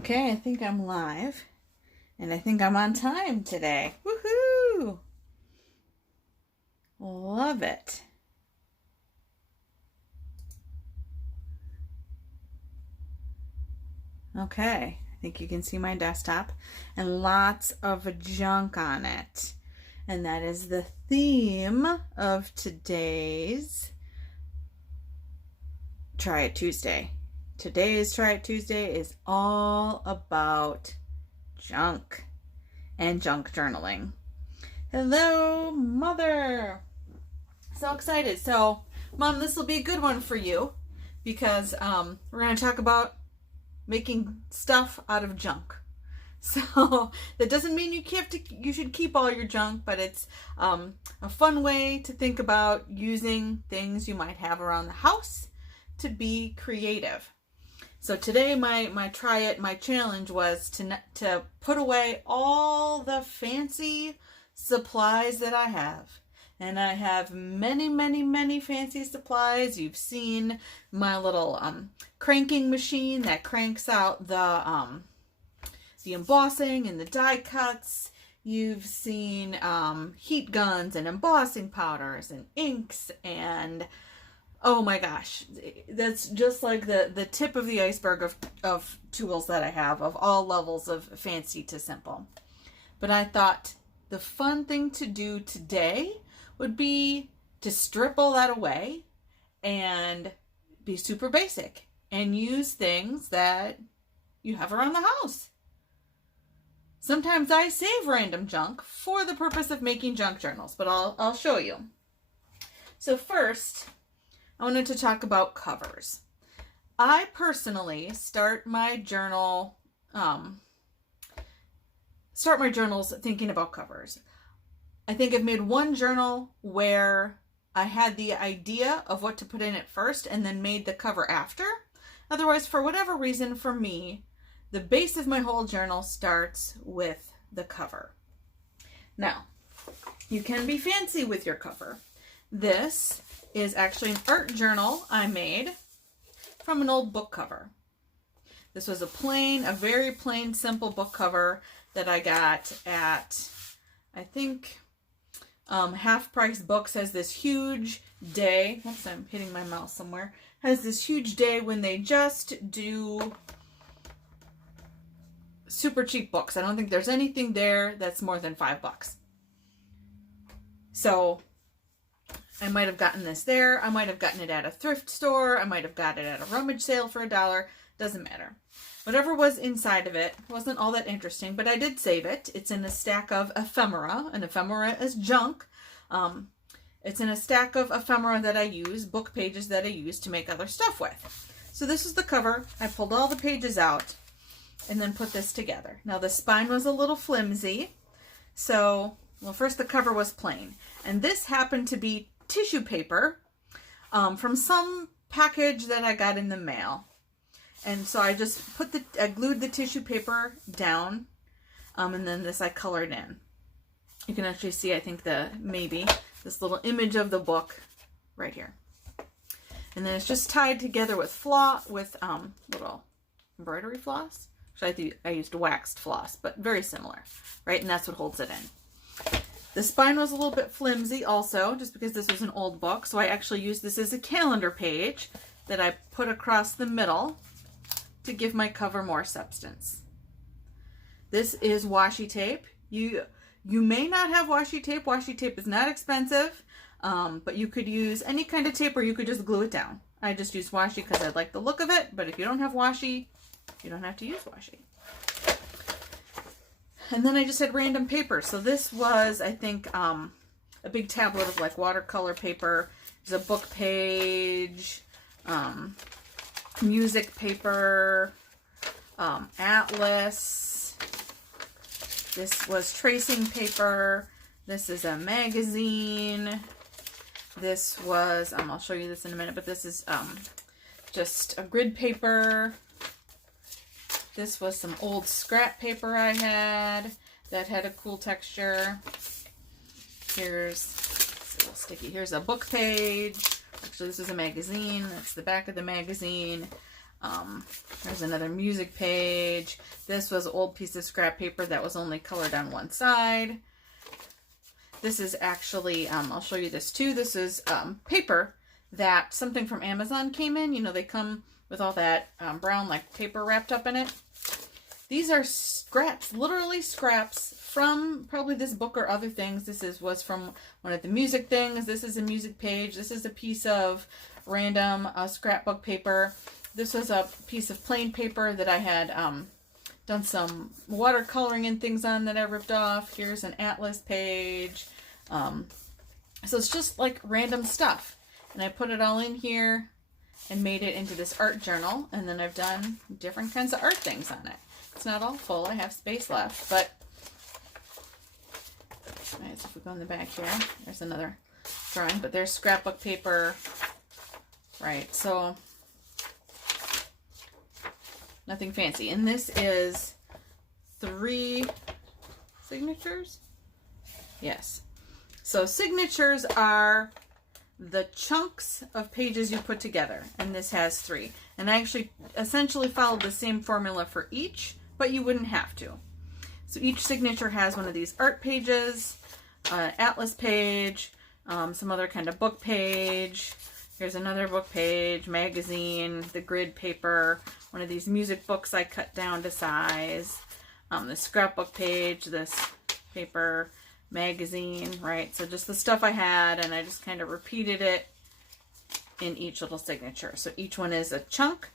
Okay, I think I'm live, and I think I'm on time today. Woohoo! Love it. Okay, I think you can see my desktop, and lots of junk on it. And that is the theme of today's Try It Tuesday. Today's Try It Tuesday is all about junk and junk journaling. Hello, Mother! So excited. So, Mom, this will be a good one for you because we're going to talk about making stuff out of junk. So that doesn't mean you should keep all your junk, but it's a fun way to think about using things you might have around the house to be creative. So today my challenge was to put away all the fancy supplies that I have. And I have many fancy supplies. You've seen my little cranking machine that cranks out the embossing and the die cuts. You've seen heat guns and embossing powders and inks and oh my gosh, that's just like the tip of the iceberg of tools that I have of all levels of fancy to simple. But I thought the fun thing to do today would be to strip all that away and be super basic and use things that you have around the house. Sometimes I save random junk for the purpose of making junk journals, but I'll show you. So first, I wanted to talk about covers. I personally start my journals thinking about covers. I think I've made one journal where I had the idea of what to put in it first and then made the cover after. Otherwise, for whatever reason, for me, the base of my whole journal starts with the cover. Now, you can be fancy with your cover. This is actually an art journal I made from an old book cover. This was a very plain, simple book cover that I got at, I think, Half Price Books has this huge day. Oops, I'm hitting my mouse somewhere. Has this huge day when they just do super cheap books. I don't think there's anything there that's more than $5. So I might have gotten this there. I might have gotten it at a thrift store. I might have got it at a rummage sale for $1. Doesn't matter. Whatever was inside of it wasn't all that interesting, but I did save it. It's in a stack of ephemera. An ephemera is junk. It's in a stack of ephemera that I use, book pages that I use to make other stuff with. So this is the cover. I pulled all the pages out and then put this together. Now the spine was a little flimsy. So, well, first the cover was plain. And this happened to be tissue paper from some package that I got in the mail. And so I just I glued the tissue paper down, and then this I colored in. You can actually see, I think, this little image of the book right here. And then it's just tied together with little embroidery floss. Actually, I used waxed floss, but very similar, right? And that's what holds it in. The spine was a little bit flimsy also, just because this was an old book. So I actually used this as a calendar page that I put across the middle to give my cover more substance. This is washi tape. You may not have washi tape. Washi tape is not expensive, but you could use any kind of tape or you could just glue it down. I just used washi because I like the look of it, but if you don't have washi, you don't have to use washi. And then I just had random paper. So this was, I think, a big tablet of like watercolor paper. There's a book page, music paper, atlas. This was tracing paper. This is a magazine. This was, I'll show you this in a minute, but this is just a grid paper. This was some old scrap paper I had that had a cool texture. Here's, it's a little sticky. Here's a book page. Actually, this is a magazine. That's the back of the magazine. There's another music page. This was an old piece of scrap paper that was only colored on one side. This is actually, I'll show you this too. This is paper that something from Amazon came in. You know, they come with all that brown like paper wrapped up in it. These are scraps, literally scraps from probably this book or other things. This was from one of the music things. This is a music page. This is a piece of random scrapbook paper. This was a piece of plain paper that I had done some watercoloring and things on that I ripped off. Here's an atlas page. So it's just like random stuff. And I put it all in here and made it into this art journal. And then I've done different kinds of art things on it. It's not all full. I have space left, but nice. If we go in the back here, there's another drawing, but there's scrapbook paper, right? So nothing fancy. And this is 3 signatures. Yes. So signatures are the chunks of pages you put together, and this has 3. And I actually essentially followed the same formula for each, but you wouldn't have to. So each signature has one of these art pages, atlas page, some other kind of book page. Here's another book page, magazine, the grid paper, one of these music books I cut down to size, the scrapbook page, this paper, magazine, right? So just the stuff I had, and I just kind of repeated it in each little signature. So each one is a chunk.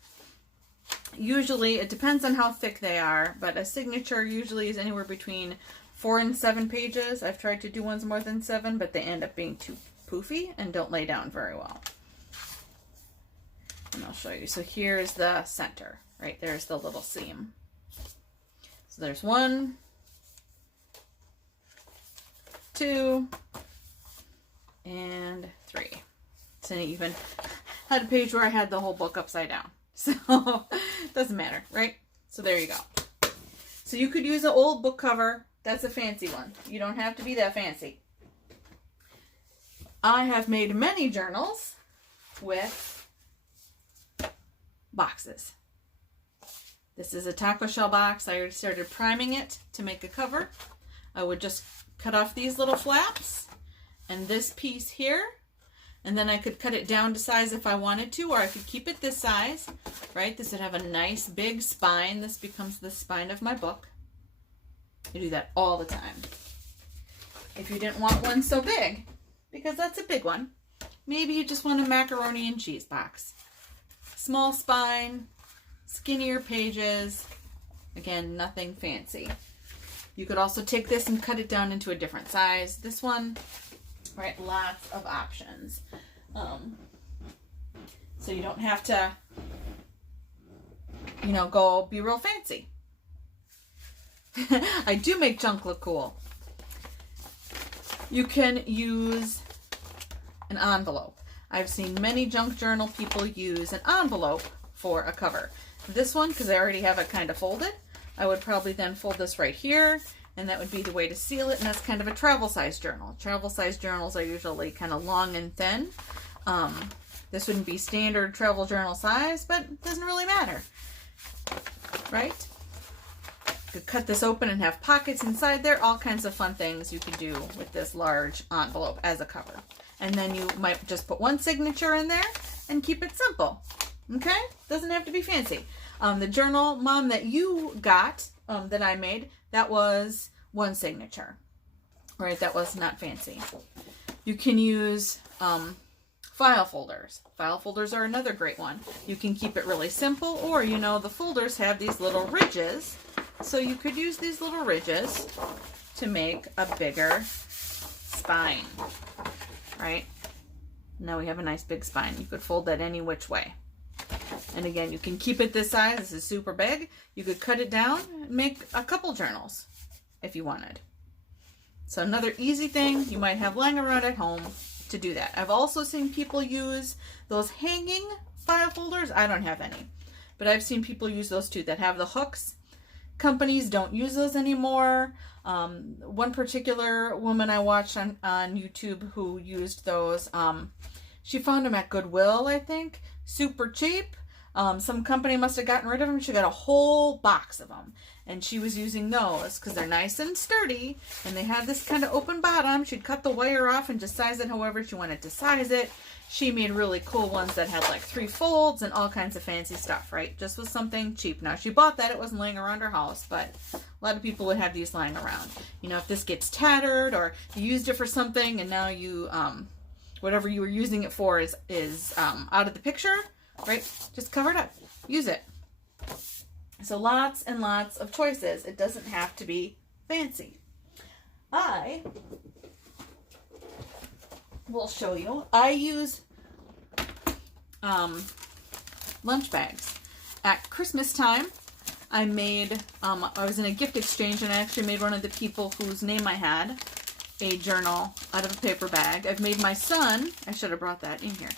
Usually, it depends on how thick they are, but a signature usually is anywhere between 4 and 7 pages. I've tried to do ones more than 7, but they end up being too poofy and don't lay down very well. And I'll show you. So here's the center, right? There's the little seam. So there's 1, 2, and 3. So I even had a page where I had the whole book upside down. So it doesn't matter, right? So there you go. So you could use an old book cover. That's a fancy one. You don't have to be that fancy. I have made many journals with boxes. This is a taco shell box. I already started priming it to make a cover. I would just cut off these little flaps and this piece here, and then I could cut it down to size if I wanted to, or I could keep it this size, right? This would have a nice big spine. This becomes the spine of my book. I do that all the time. If you didn't want one so big, because that's a big one, maybe you just want a macaroni and cheese box. Small spine, skinnier pages. Again, nothing fancy. You could also take this and cut it down into a different size. This one, right, lots of options. So you don't have to, you know, go be real fancy. I do make junk look cool. You can use an envelope. I've seen many junk journal people use an envelope for a cover. This one, because I already have it kind of folded, I would probably then fold this right here, and that would be the way to seal it, and that's kind of a travel size journal. Travel size journals are usually kind of long and thin. This wouldn't be standard travel journal size, but it doesn't really matter, right? You could cut this open and have pockets inside there, all kinds of fun things you could do with this large envelope as a cover. And then you might just put one signature in there and keep it simple, okay? Doesn't have to be fancy. The journal, Mom, that you got, that I made, that was one signature, right? That was not fancy. You can use file folders. File folders are another great one. You can keep it really simple, or, you know, the folders have these little ridges, so you could use these little ridges to make a bigger spine, right? Now we have a nice big spine. You could fold that any which way. And again, you can keep it this size. This is super big. You could cut it down and make a couple journals if you wanted. So another easy thing you might have lying around at home to do that. I've also seen people use those hanging file folders. I don't have any, but I've seen people use those too that have the hooks. Companies don't use those anymore. One particular woman I watched on YouTube who used those, she found them at Goodwill, I think. Super cheap. Some company must have gotten rid of them. She got a whole box of them. And she was using those because they're nice and sturdy. And they have this kind of open bottom. She'd cut the wire off and just size it however she wanted to size it. She made really cool ones that had like 3 folds and all kinds of fancy stuff, right? Just was something cheap. Now, she bought that. It wasn't laying around her house, but a lot of people would have these lying around. You know, if this gets tattered or you used it for something and now you, whatever you were using it for is out of the picture, right? Just cover it up. Use it. So lots and lots of choices. It doesn't have to be fancy. I will show you. I use lunch bags. At Christmas time, I made, I was in a gift exchange and I actually made one of the people whose name I had a journal out of a paper bag. I've made my son, I should have brought that in here,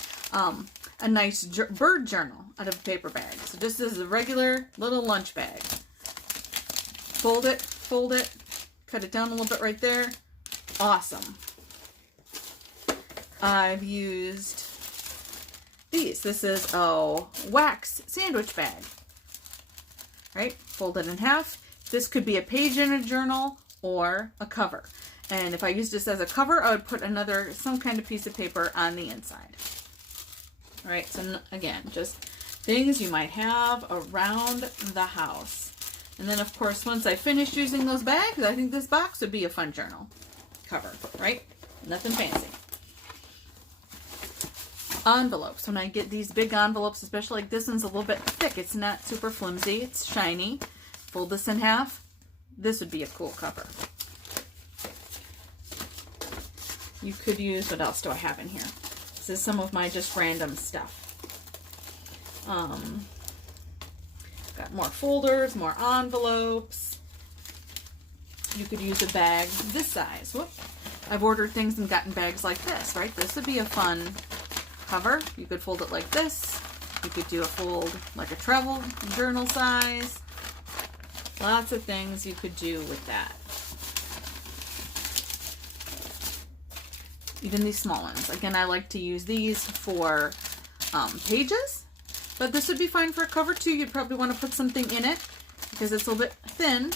a nice bird journal out of a paper bag. So this is a regular little lunch bag. Fold it, cut it down a little bit right there. Awesome. I've used these. This is a wax sandwich bag. Right? Fold it in half. This could be a page in a journal or a cover. And if I used this as a cover, I would put some kind of piece of paper on the inside. All right, so again, just things you might have around the house. And then, of course, once I finish using those bags, I think this box would be a fun journal cover, right? Nothing fancy. Envelopes. When I get these big envelopes, especially like this one's a little bit thick. It's not super flimsy. It's shiny. Fold this in half. This would be a cool cover. You could use, what else do I have in here? This is some of my just random stuff. Got more folders, more envelopes. You could use a bag this size. Whoop. I've ordered things and gotten bags like this, right? This would be a fun cover. You could fold it like this. You could do a fold like a travel journal size. Lots of things you could do with that. Even these small ones. Again, I like to use these for pages, but this would be fine for a cover too. You'd probably want to put something in it because it's a little bit thin,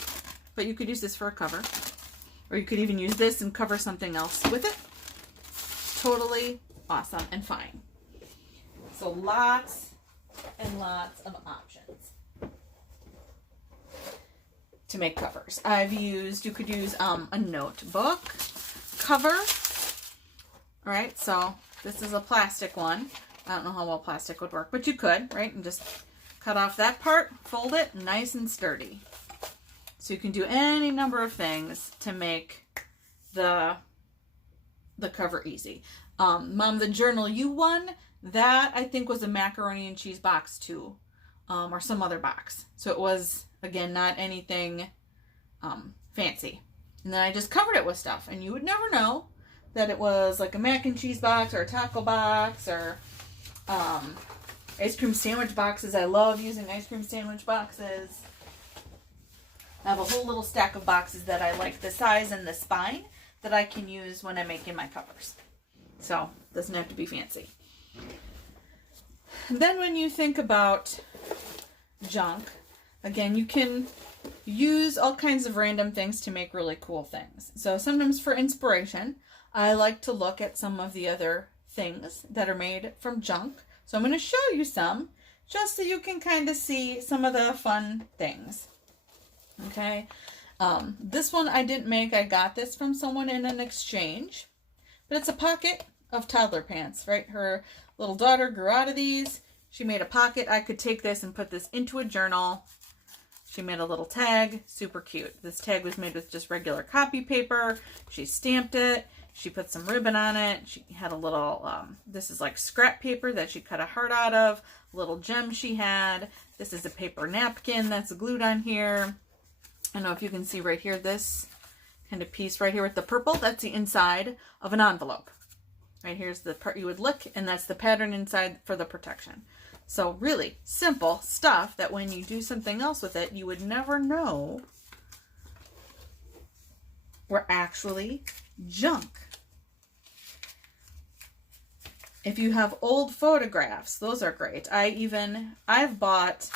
but you could use this for a cover. Or you could even use this and cover something else with it. Totally awesome and fine. So lots and lots of options to make covers. You could use a notebook cover. All right, so this is a plastic one. I don't know how well plastic would work, but you could, right? And just cut off that part, fold it, nice and sturdy. So you can do any number of things to make the cover easy. Mom, the journal you won, that I think was a macaroni and cheese box too, or some other box. So it was, again, not anything fancy. And then I just covered it with stuff, and you would never know that it was like a mac and cheese box or a taco box or ice cream sandwich boxes. I love using ice cream sandwich boxes. I have a whole little stack of boxes that I like the size and the spine that I can use when I'm making my covers. So it doesn't have to be fancy. And then when you think about junk, again, you can use all kinds of random things to make really cool things. So sometimes for inspiration, I like to look at some of the other things that are made from junk. So I'm going to show you some just so you can kind of see some of the fun things. Okay. This one I didn't make. I got this from someone in an exchange. But it's a pocket of toddler pants, right? Her little daughter grew out of these. She made a pocket. I could take this and put this into a journal. She made a little tag. Super cute. This tag was made with just regular copy paper. She stamped it. She put some ribbon on it. She had a little, this is like scrap paper that she cut a heart out of. A little gem she had. This is a paper napkin that's glued on here. I don't know if you can see right here, this kind of piece right here with the purple. That's the inside of an envelope. Right here's the part you would lick, and that's the pattern inside for the protection. So really simple stuff that when you do something else with it, you would never know were actually junk. If you have old photographs, those are great. I've bought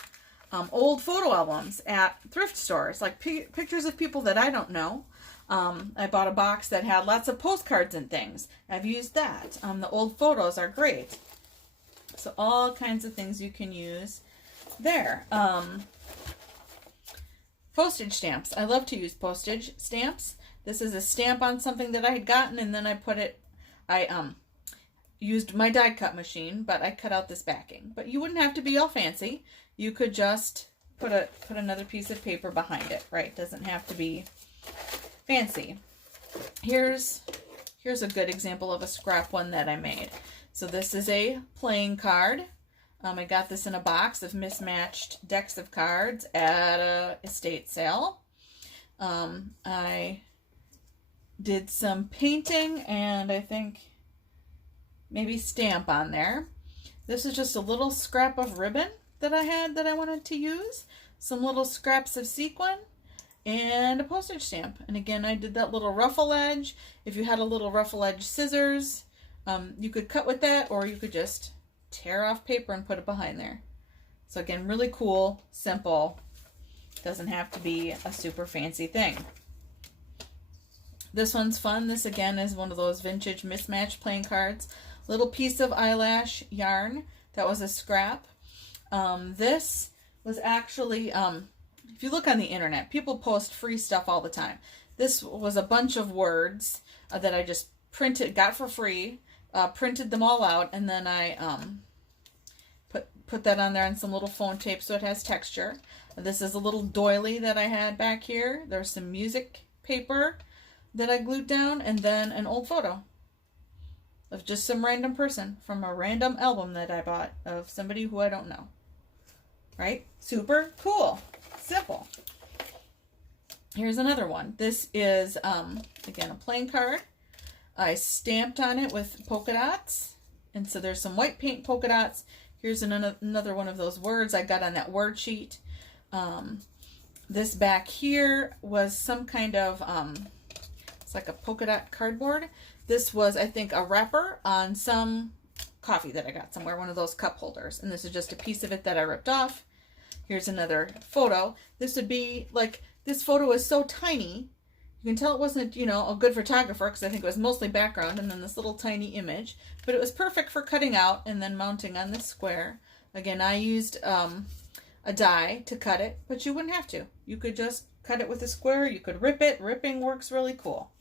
old photo albums at thrift stores, like pictures of people that I don't know. I bought a box that had lots of postcards and things. I've used that. The old photos are great. So all kinds of things you can use there. Postage stamps. I love to use postage stamps. This is a stamp on something that I had gotten, and then I used my die cut machine, but I cut out this backing. But you wouldn't have to be all fancy. You could just put another piece of paper behind it, right? Doesn't have to be fancy. Here's a good example of a scrap one that I made. So this is a playing card. I got this in a box of mismatched decks of cards at a estate sale. I did some painting and I think maybe stamp on there. This is just a little scrap of ribbon that I had that I wanted to use. Some little scraps of sequin and a postage stamp. And again, I did that little ruffle edge. If you had a little ruffle edge scissors, you could cut with that, or you could just tear off paper and put it behind there. So again, really cool, simple. Doesn't have to be a super fancy thing. This one's fun. This again is one of those vintage mismatched playing cards. Little piece of eyelash yarn that was a scrap. This was actually, if you look on the internet, people post free stuff all the time. This was a bunch of words that I just got for free, printed them all out, and then I put that on there on some little phone tape so it has texture. This is a little doily that I had back here. There's some music paper that I glued down, and then an old photo of just some random person from a random album that I bought of somebody who I don't know. Right? Super cool. Simple. Here's another one. This is, again, a playing card. I stamped on it with polka dots. And so there's some white paint polka dots. Here's another one of those words I got on that word sheet. This back here was some kind of, it's like a polka dot cardboard. This was, I think, a wrapper on some coffee that I got somewhere, one of those cup holders. And this is just a piece of it that I ripped off. Here's another photo. This would be like, this photo is so tiny. You can tell it wasn't, a good photographer because I think it was mostly background and then this little tiny image. But it was perfect for cutting out and then mounting on this square. Again, I used a die to cut it, but you wouldn't have to. You could just cut it with a square. You could rip it. Ripping works really cool.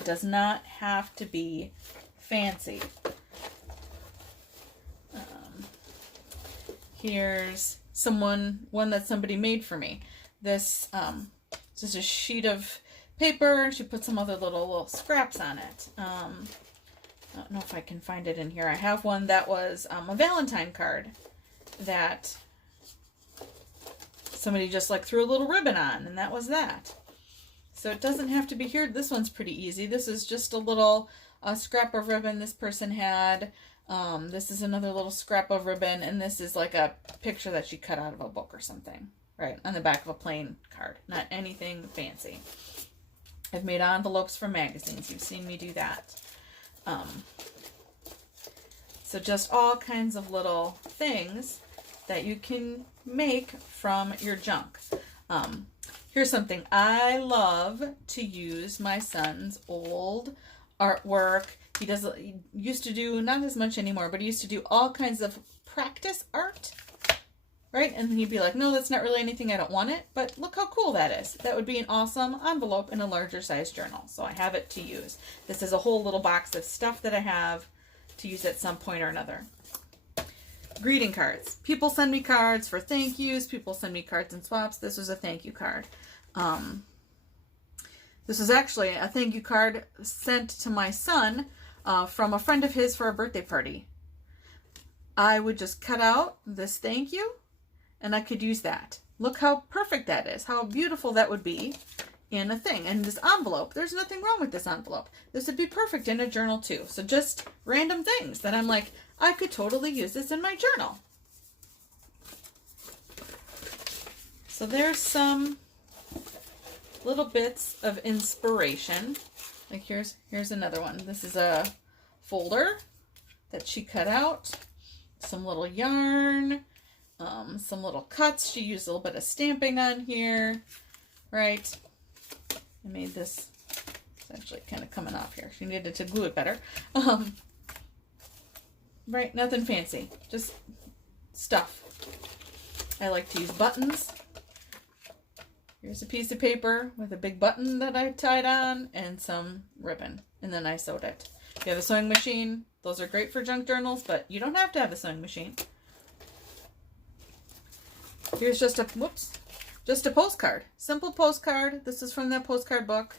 It does not have to be fancy. Here's one that somebody made for me. This is just a sheet of paper. She put some other little scraps on it. I don't know if I can find it in here. I have one that was a Valentine card that somebody just like threw a little ribbon on, and that was that. So it doesn't have to be here. This one's pretty easy. This is just a little scrap of ribbon this person had. This is another little scrap of ribbon, and this is like a picture that she cut out of a book or something, right, on the back of a plain card. Not anything fancy. I've made envelopes for magazines. You've seen me do that. So just all kinds of little things that you can make from your junk. Here's something. I love to use my son's old artwork. He used to do, not as much anymore, but he used to do all kinds of practice art, right? And he'd be like, no, that's not really anything, I don't want it, but look how cool that is. That would be an awesome envelope in a larger size journal. So I have it to use. This is a whole little box of stuff that I have to use at some point or another. Greeting cards. People send me cards for thank yous. People send me cards and swaps. This was a thank you card. This was actually a thank you card sent to my son from a friend of his for a birthday party. I would just cut out this thank you and I could use that. Look how perfect that is. How beautiful that would be in a thing. And this envelope, there's nothing wrong with this envelope. This would be perfect in a journal too. So just random things that I'm like, I could totally use this in my journal. So there's some little bits of inspiration. Like here's another one. This is a folder that she cut out, some little yarn, some little cuts. She used a little bit of stamping on here, right? I made this, it's actually kind of coming off here. She needed to glue it better. Right, nothing fancy, just stuff. I like to use buttons. Here's a piece of paper with a big button that I tied on and some ribbon, and then I sewed it. If you have a sewing machine, those are great for junk journals, but you don't have to have a sewing machine. Here's just a postcard, simple postcard. This is from that postcard book.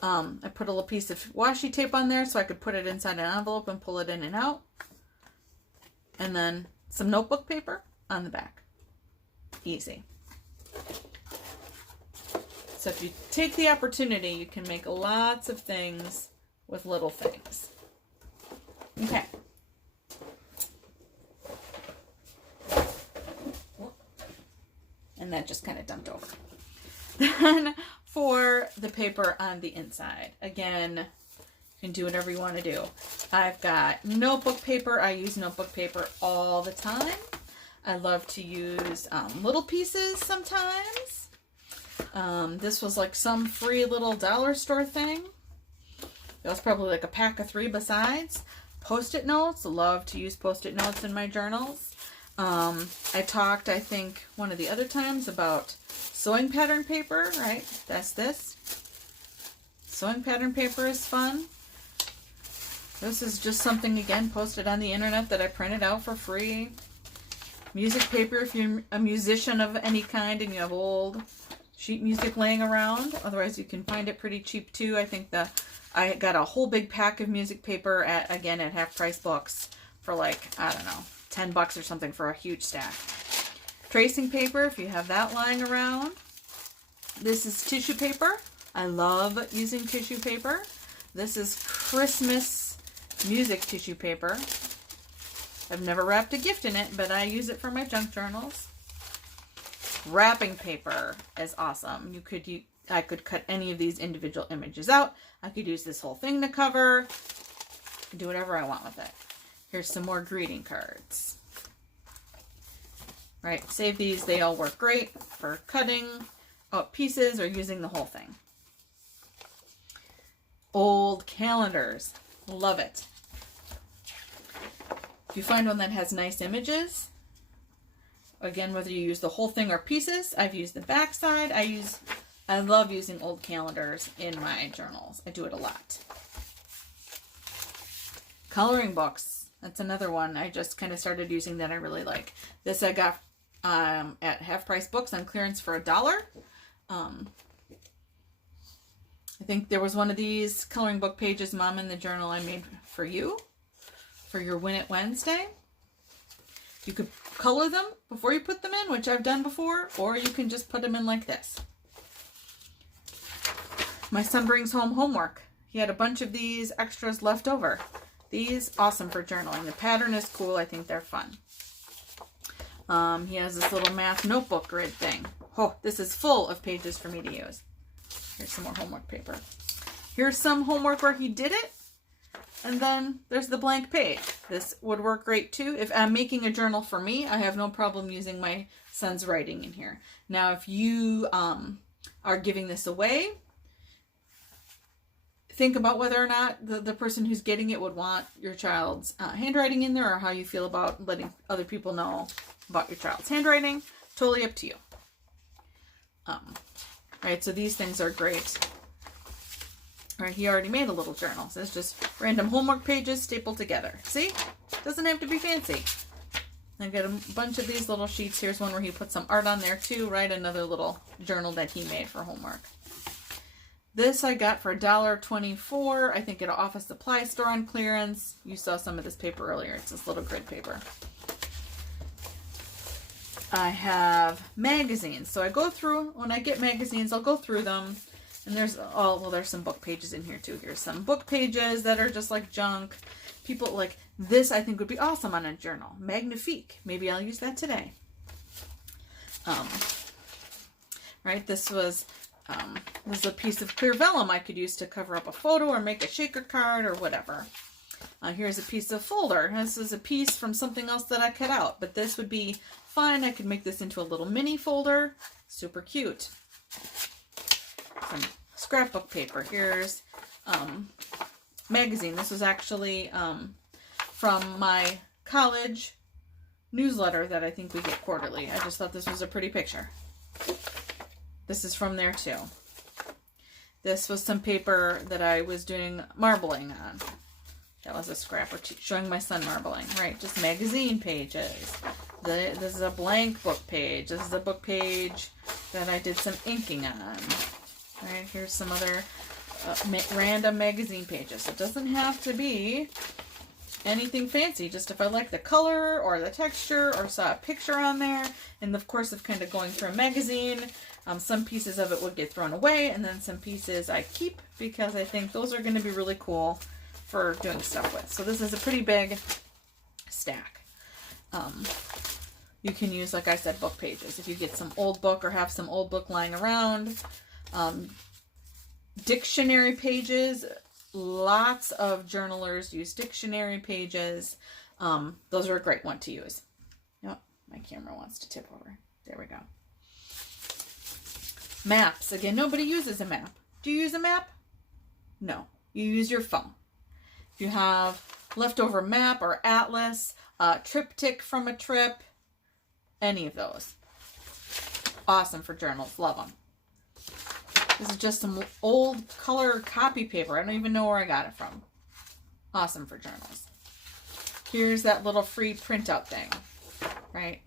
I put a little piece of washi tape on there so I could put it inside an envelope and pull it in and out. And then some notebook paper on the back. Easy. So if you take the opportunity, you can make lots of things with little things. Okay. And that just kind of dumped over. Then for the paper on the inside, again, you can do whatever you want to do. I've got notebook paper. I use notebook paper all the time. I love to use little pieces sometimes. This was like some free little dollar store thing. That was probably like a pack of 3 besides. Post-it notes. Love to use post-it notes in my journals. I talked, I think, one of the other times about sewing pattern paper, right? That's this. Sewing pattern paper is fun. This is just something, again, posted on the internet that I printed out for free. Music paper, if you're a musician of any kind and you have old sheet music laying around. Otherwise, you can find it pretty cheap, too. I think I got a whole big pack of music paper at Half Price Books for like, I don't know, $10 or something for a huge stack. Tracing paper, if you have that lying around. This is tissue paper. I love using tissue paper. This is Christmas music tissue paper. I've never wrapped a gift in it, but I use it for my junk journals. Wrapping paper is awesome. I could cut any of these individual images out. I could use this whole thing to cover. Do whatever I want with it. Here's some more greeting cards. Right, save these. They all work great for cutting out pieces or using the whole thing. Old calendars. Love it. If you find one that has nice images, again, whether you use the whole thing or pieces, I've used the back side. I love using old calendars in my journals. I do it a lot. Coloring books. That's another one I just kind of started using that I really like. This I got at Half Price Books on clearance for $1. I think there was one of these coloring book pages, Mom, in the journal I made for you, for your Win It Wednesday. You could color them before you put them in, which I've done before, or you can just put them in like this. My son brings home homework. He had a bunch of these extras left over. These, awesome for journaling. The pattern is cool. I think they're fun. He has this little math notebook grid thing. Oh, this is full of pages for me to use. Here's some more homework paper. Here's some homework where he did it. And then there's the blank page. This would work great too. If I'm making a journal for me, I have no problem using my son's writing in here. Now, if you are giving this away, think about whether or not the person who's getting it would want your child's handwriting in there, or how you feel about letting other people know about your child's handwriting. Totally up to you. Right, so these things are great. All right, he already made a little journal. So it's just random homework pages stapled together. See? Doesn't have to be fancy. I've got a bunch of these little sheets. Here's one where he put some art on there too, right? Another little journal that he made for homework. This I got for $1.24, I think at an office supply store on clearance. You saw some of this paper earlier. It's this little grid paper. I have magazines. So I go through, when I get magazines, I'll go through them. And there's some book pages in here too. Here's some book pages that are just like junk. People like this, I think would be awesome on a journal. Magnifique. Maybe I'll use that today. Right, this was a piece of clear vellum I could use to cover up a photo or make a shaker card or whatever. Here's a piece of folder. This is a piece from something else that I cut out, but this would be fine. I could make this into a little mini folder. Super cute. Some scrapbook paper. Here's magazine. This was actually from my college newsletter that I think we get quarterly. I just thought this was a pretty picture. This is from there too. This was some paper that I was doing marbling on. That was a scrapper showing my son marbling, right? Just magazine pages. This is a blank book page. This is a book page that I did some inking on. All right, here's some other random magazine pages. It doesn't have to be anything fancy, just if I like the color or the texture or saw a picture on there. In the course of kind of going through a magazine, some pieces of it would get thrown away, and then some pieces I keep because I think those are going to be really cool for doing stuff with. So this is a pretty big stack. You can use, like I said, book pages. If you get some old book or have some old book lying around. Dictionary pages. Lots of journalers use dictionary pages. Those are a great one to use. Yep, my camera wants to tip over. There we go. Maps. Again, nobody uses a map. Do you use a map? No. You use your phone. If you have leftover map or atlas, triptych from a trip, any of those. Awesome for journals. Love them. This is just some old color copy paper. I don't even know where I got it from. Awesome for journals. Here's that little free printout thing, right?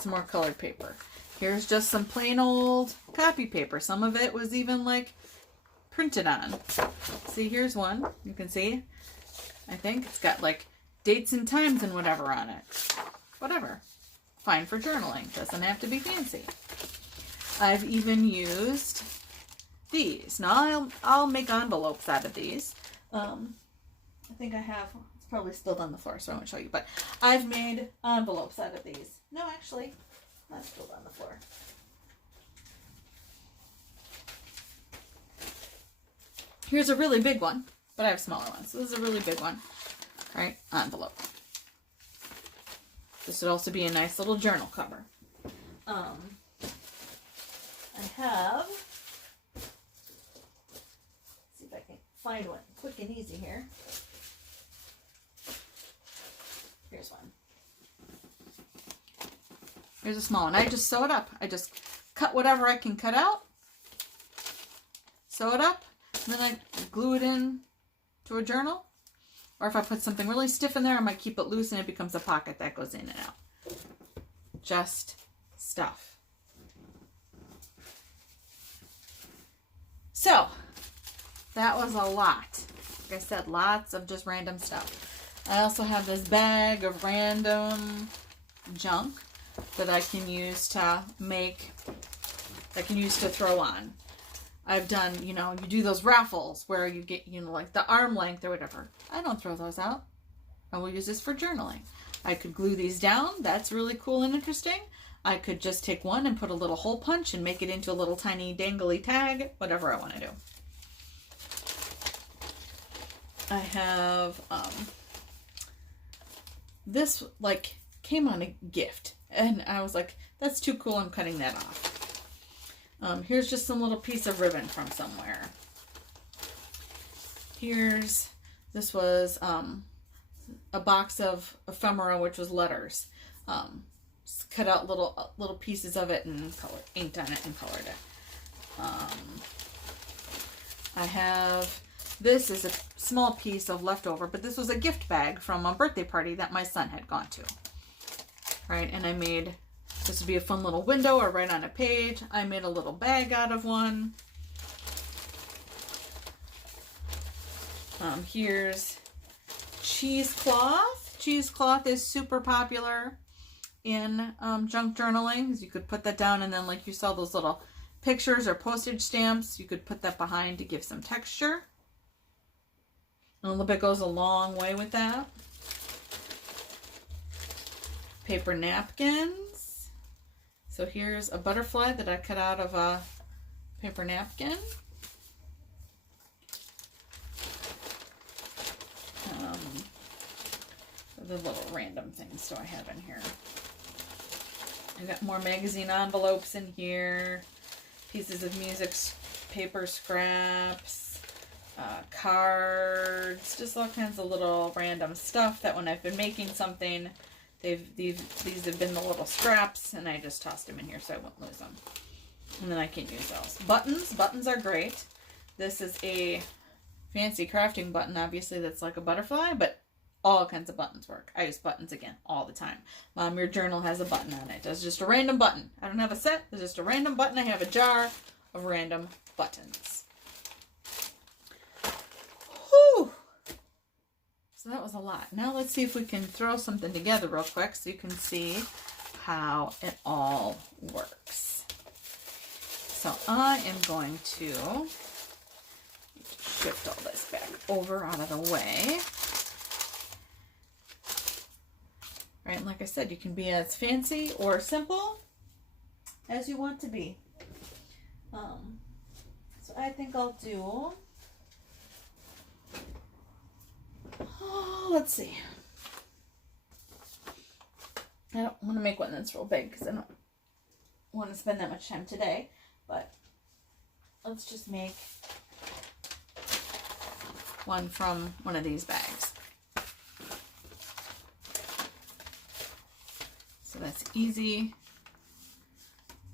Some more colored paper. Here's just some plain old copy paper. Some of it was even like printed on. See, here's one. You can see. I think it's got like dates and times and whatever on it. Whatever. Fine for journaling. Doesn't have to be fancy. I've even used these. Now I'll make envelopes out of these. I think I have, it's probably spilled on the floor, so I won't show you, but I've made envelopes out of these. No, actually, not spilled on the floor. Here's a really big one, but I have smaller ones. So this is a really big one, right? Envelope. This would also be a nice little journal cover. I have, let's see if I can find one quick and easy here. Here's one. Here's a small one. I just sew it up. I just cut whatever I can cut out, sew it up, and then I glue it in to a journal. Or if I put something really stiff in there, I might keep it loose and it becomes a pocket that goes in and out. Just stuff. So, that was a lot. Like I said, lots of just random stuff. I also have this bag of random junk that I can use to make, I can use to throw on. I've done, you do those raffles where you get, like the arm length or whatever. I don't throw those out. I will use this for journaling. I could glue these down. That's really cool and interesting. I could just take one and put a little hole punch and make it into a little tiny dangly tag, whatever I want to do. I have, this like came on a gift and I was like, that's too cool. I'm cutting that off. Here's just some little piece of ribbon from somewhere. This was, a box of ephemera, which was letters. Just cut out little pieces of it and inked on it and colored it. I have, this is a small piece of leftover, but this was a gift bag from a birthday party that my son had gone to. Right, and I made, this would be a fun little window or right on a page. I made a little bag out of one. Here's cheesecloth. Cheesecloth is super popular in junk journaling, because you could put that down and then like you saw those little pictures or postage stamps, you could put that behind to give some texture. And a little bit goes a long way with that. Paper napkins. So here's a butterfly that I cut out of a paper napkin. the little random things do I have in here? I got more magazine envelopes in here, pieces of music, paper scraps, cards, just all kinds of little random stuff that when I've been making something, these have been the little scraps, and I just tossed them in here so I won't lose them. And then I can use those. Buttons are great. This is a fancy crafting button, obviously, that's like a butterfly, but all kinds of buttons work. I use buttons again all the time. Mom, your journal has a button on it. It's just a random button. I don't have a set. It's just a random button. I have a jar of random buttons. Whew. So that was a lot. Now let's see if we can throw something together real quick so you can see how it all works. So I am going to shift all this back over out of the way. Right, and like I said, you can be as fancy or simple as you want to be. So I think I'll do, let's see. I don't want to make one that's real big because I don't want to spend that much time today, but let's just make one from one of these bags. So that's easy.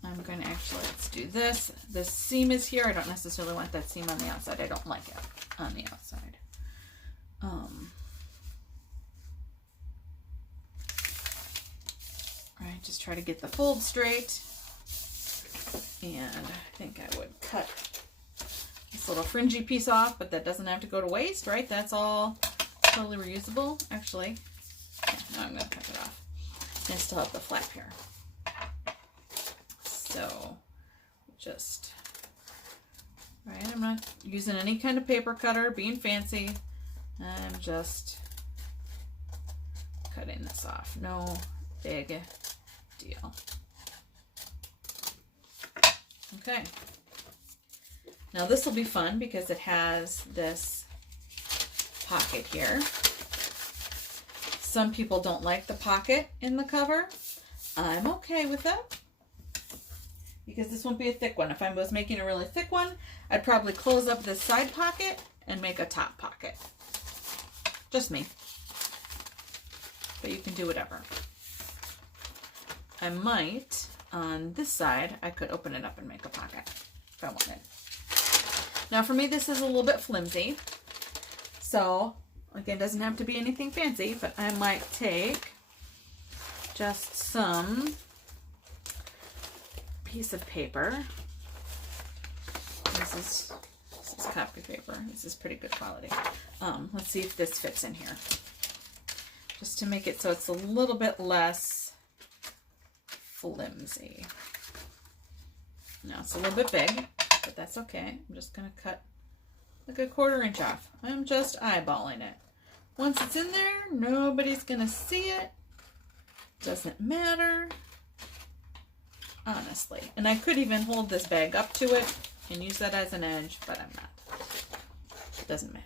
I'm going to actually, let's do this. The seam is here. I don't necessarily want that seam on the outside. I don't like it on the outside. All right, just try to get the fold straight. And I think I would cut this little fringy piece off, but that doesn't have to go to waste, right? That's all totally reusable. Actually, yeah, no, I'm going to cut it off. I still have the flap here. So, just, right, I'm not using any kind of paper cutter, being fancy. I'm just cutting this off. No big deal. Okay. Now this will be fun because it has this pocket here. Some people don't like the pocket in the cover. I'm okay with that because this won't be a thick one. If I was making a really thick one, I'd probably close up this side pocket and make a top pocket. Just me. But you can do whatever. I might, on this side, I could open it up and make a pocket if I wanted. Now for me, this is a little bit flimsy. So, again, it doesn't have to be anything fancy, but I might take just some piece of paper. This is copy paper. This is pretty good quality. Let's see if this fits in here. Just to make it so it's a little bit less flimsy. Now it's a little bit big, but that's okay. I'm just going to cut like a 1/4 inch off. I'm just eyeballing it. Once it's in there, nobody's going to see it. Doesn't matter. Honestly. And I could even hold this bag up to it and use that as an edge, but I'm not. Doesn't matter.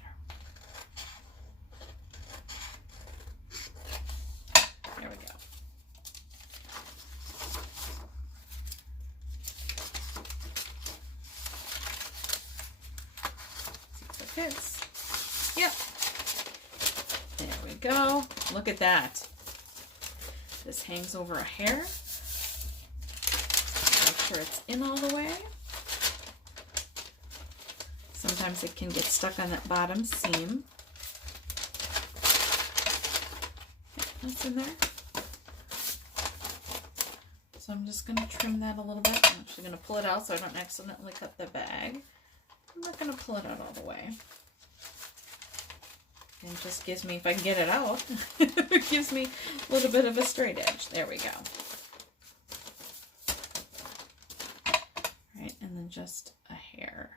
There we go. See if it fits. Yep. There we go. Look at that. This hangs over a hair. Make sure it's in all the way. Sometimes it can get stuck on that bottom seam. Okay, that's in there. So I'm just going to trim that a little bit. I'm actually going to pull it out so I don't accidentally cut the bag. I'm not going to pull it out all the way. And it just gives me, if I can get it out, it gives me a little bit of a straight edge. There we go. Right, and then just a hair.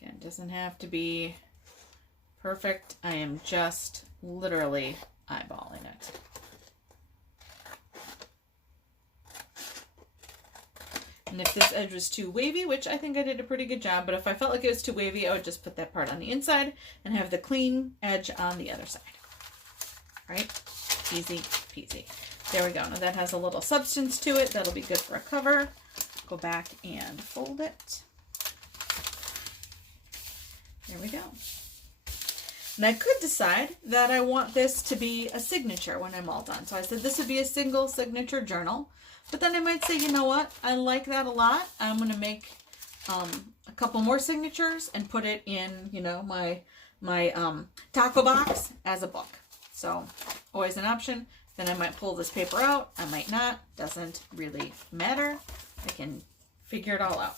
Again, it doesn't have to be perfect. I am just literally eyeballing it. And if this edge was too wavy, which I think I did a pretty good job, but if I felt like it was too wavy, I would just put that part on the inside and have the clean edge on the other side. Right? Easy peasy. There we go. Now that has a little substance to it. That'll be good for a cover. Go back and fold it. There we go. And I could decide that I want this to be a signature when I'm all done. So I said this would be a single signature journal. But then I might say, you know what? I like that a lot. I'm going to make a couple more signatures and put it in, you know, my taco box as a book. So always an option. Then I might pull this paper out. I might not. Doesn't really matter. I can figure it all out.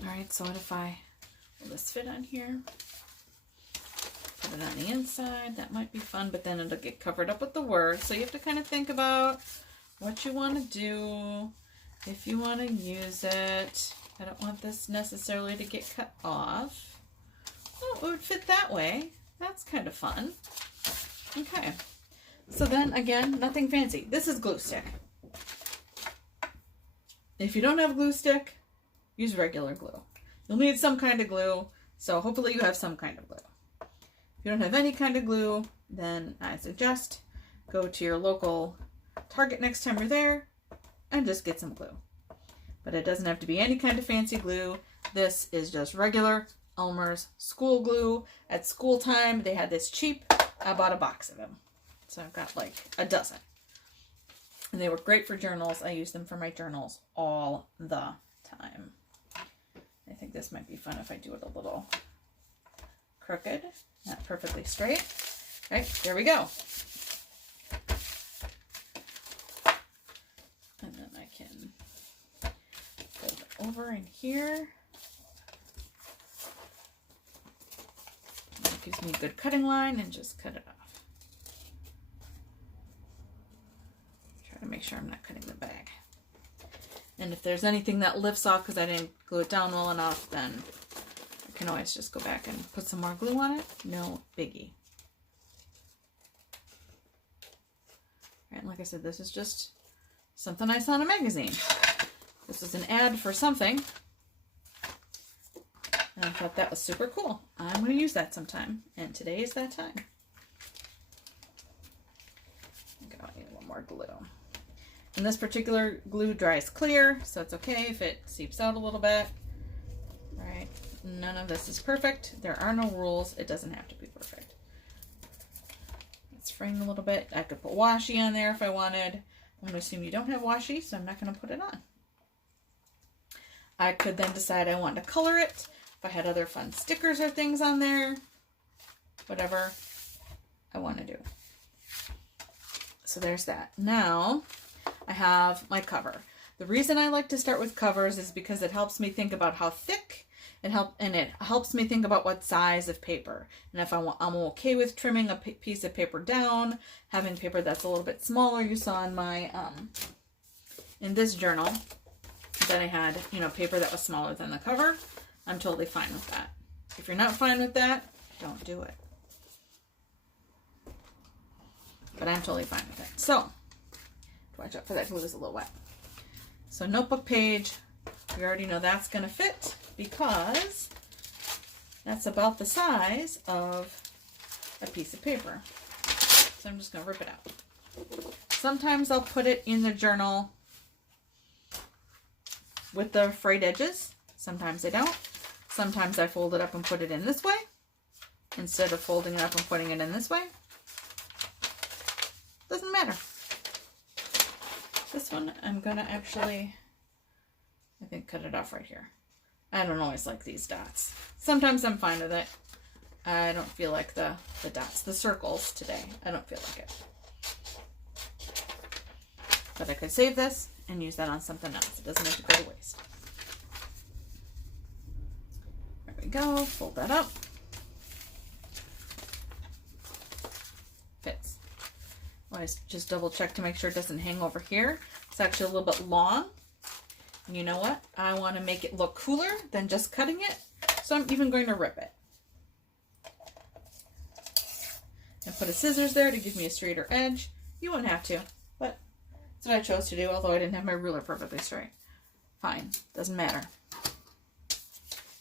All right, so what if will this fit on here? Put it on the inside. That might be fun, but then it'll get covered up with the words. So you have to kind of think about what you want to do, if you want to use it. I don't want this necessarily to get cut off. Oh, it would fit that way. That's kind of fun. Okay. So then, again, nothing fancy. This is glue stick. If you don't have glue stick, use regular glue. You'll need some kind of glue, so hopefully you have some kind of glue. If you don't have any kind of glue, then I suggest go to your local Target next time you're there and just get some glue. But it doesn't have to be any kind of fancy glue. This is just regular Elmer's school glue. At school time, they had this cheap. I bought a box of them. So I've got like a dozen. And they were great for journals. I use them for my journals all the time. I think this might be fun if I do it a little crooked, not perfectly straight. All right, there we go. And then I can fold it over in here. That gives me a good cutting line and just cut it off. Try to make sure I'm not cutting the bag. And if there's anything that lifts off because I didn't glue it down well enough, then I can always just go back and put some more glue on it. No biggie. Right, and like I said, this is just something I saw in a magazine. This is an ad for something. And I thought that was super cool. I'm going to use that sometime. And today is that time. I need a little more glue. And this particular glue dries clear, so it's okay if it seeps out a little bit. All right, none of this is perfect. There are no rules. It doesn't have to be perfect. Let's frame a little bit. I could put washi on there if I wanted. I'm going to assume you don't have washi, so I'm not going to put it on. I could then decide I want to color it. If I had other fun stickers or things on there, whatever I want to do. So there's that. Now I have my cover. The reason I like to start with covers is because it helps me think about how thick it helps me think about what size of paper. And if I'm okay with trimming a piece of paper down, having paper that's a little bit smaller. You saw in my in this journal that I had, you know, paper that was smaller than the cover. I'm totally fine with that. If you're not fine with that, don't do it. But I'm totally fine with it. So watch out for that glue is a little wet. So notebook page, we already know that's going to fit because that's about the size of a piece of paper. So I'm just going to rip it out. Sometimes I'll put it in the journal with the frayed edges. Sometimes I don't. Sometimes I fold it up and put it in this way instead of folding it up and putting it in this way. Doesn't matter. This one, I'm going to actually, I think, cut it off right here. I don't always like these dots. Sometimes I'm fine with it. I don't feel like the dots, the circles today. I don't feel like it. But I could save this and use that on something else. It doesn't have to go to waste. There we go. Fold that up. Fits. Always just double check to make sure it doesn't hang over here. It's actually a little bit long. And you know what? I want to make it look cooler than just cutting it. So I'm even going to rip it. And put a scissors there to give me a straighter edge. You won't have to, but That's what I chose to do, although I didn't have my ruler perfectly straight. Fine, doesn't matter.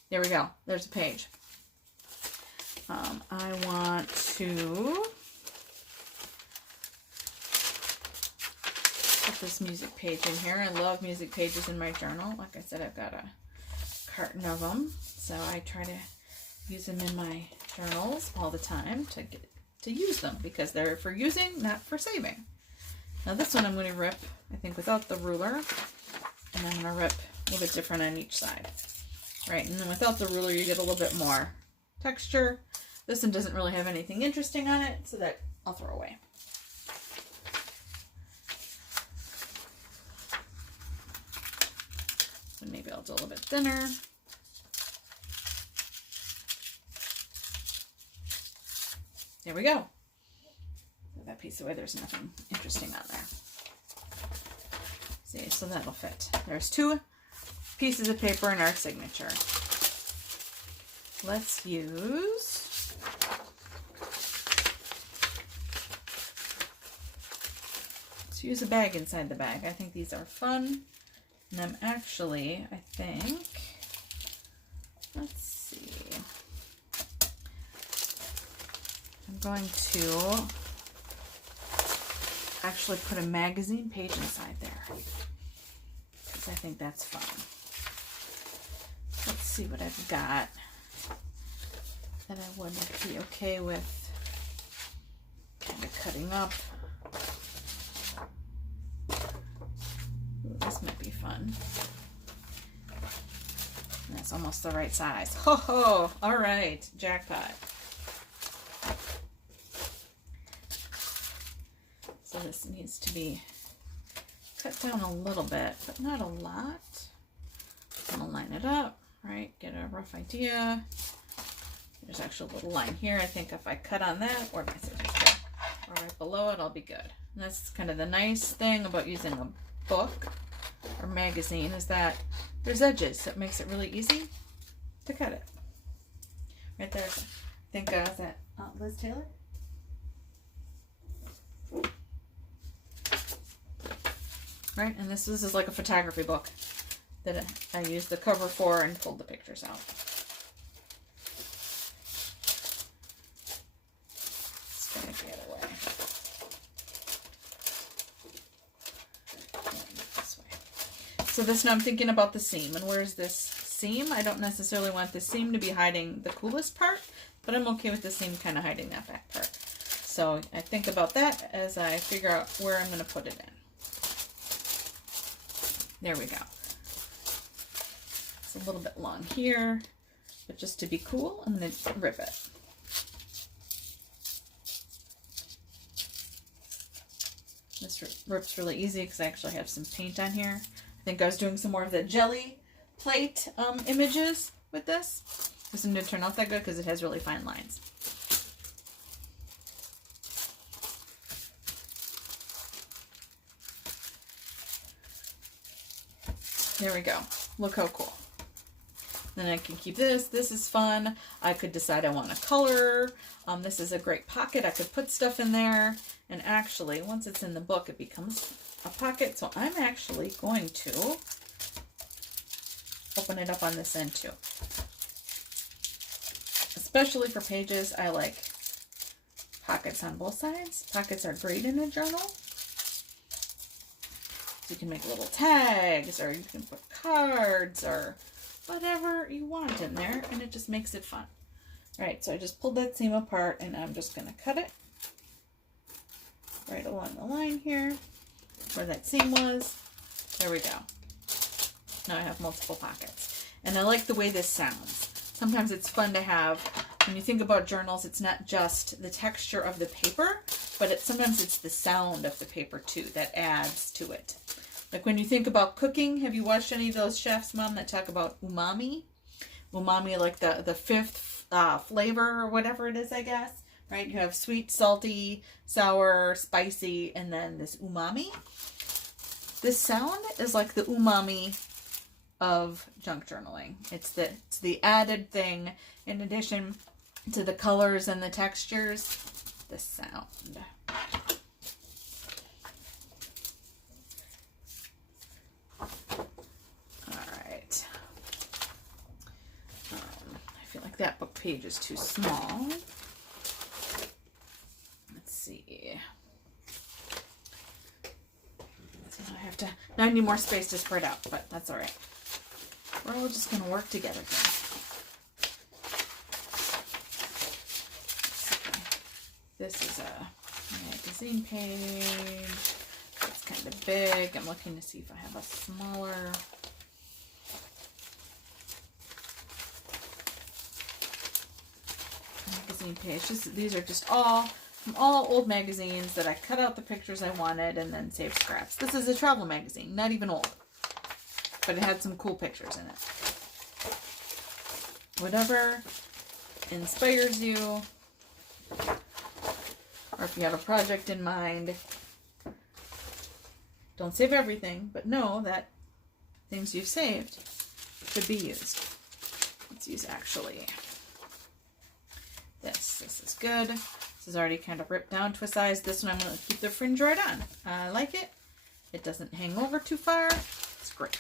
There we go. There's a page. I want to put this music page in here. I love music pages in my journal. Like I said, I've got a carton of them, so I try to use them in my journals all the time to use them, because they're for using, not for saving. Now this one I'm going to rip, I think, without the ruler, and I'm going to rip a little bit different on each side. Right, and then without the ruler you get a little bit more texture. This one doesn't really have anything interesting on it, so that I'll throw away. So maybe I'll do a little bit thinner. There we go. Put that piece away. There's nothing interesting on there. See, so that'll fit. There's 2 pieces of paper in our signature. Let's use a bag inside the bag. I think these are fun. And I'm actually, I think, let's see. I'm going to actually put a magazine page inside there, because I think that's fun. Let's see what I've got that I would be okay with kind of cutting up. Ooh, this might be fun. That's almost the right size. Ho ho! All right, jackpot. So this needs to be cut down a little bit, but not a lot. I'm gonna line it up, right? Get a rough idea. There's actually a little line here. I think if I cut on that, or right below it, I'll be good. And that's kind of the nice thing about using a book or magazine, is that there's edges. So it makes it really easy to cut it. Right there. I think, is that Liz Taylor? Right, and this is like a photography book that I used the cover for and pulled the pictures out. It's gonna get away. This way. So this, now I'm thinking about the seam, and where's this seam? I don't necessarily want the seam to be hiding the coolest part, but I'm okay with the seam kind of hiding that back part. So I think about that as I figure out where I'm going to put it in. There we go. It's a little bit long here, but just to be cool, I'm going to rip it. This rips really easy because I actually have some paint on here. I think I was doing some more of the jelly plate images with this. This didn't turn out that good because it has really fine lines. There we go. Look how cool. Then I can keep this. This is fun. I could decide I want a color. This is a great pocket. I could put stuff in there. And actually, once it's in the book, it becomes a pocket. So I'm actually going to open it up on this end too. Especially for pages, I like pockets on both sides. Pockets are great in a journal. So you can make little tags, or you can put cards, or whatever you want in there, and it just makes it fun. All right, so I just pulled that seam apart, and I'm just going to cut it right along the line here, where that seam was. There we go. Now I have multiple pockets. And I like the way this sounds. Sometimes it's fun to have, when you think about journals, it's not just the texture of the paper, but sometimes it's the sound of the paper too that adds to it. Like when you think about cooking, have you watched any of those chefs, Mom, that talk about umami? Umami, like the fifth flavor or whatever it is, I guess, right? You have sweet, salty, sour, spicy, and then this umami. This sound is like the umami of junk journaling. It's the added thing in addition to the colors and the textures, the sound. think that book page is too small. Let's see. So now I need more space to spread out, but that's all right. We're all just going to work together here. This is a magazine page. It's kind of big. I'm looking to see if I have a smaller. Magazine page. These are just all from all old magazines that I cut out the pictures I wanted and then saved scraps. This is a travel magazine, not even old, but it had some cool pictures in it. Whatever inspires you, or if you have a project in mind, don't save everything, but know that things you've saved could be used. Let's use actually this. This is good. This is already kind of ripped down to a size. This one I'm going to keep the fringe right on. I like it. It doesn't hang over too far. It's great.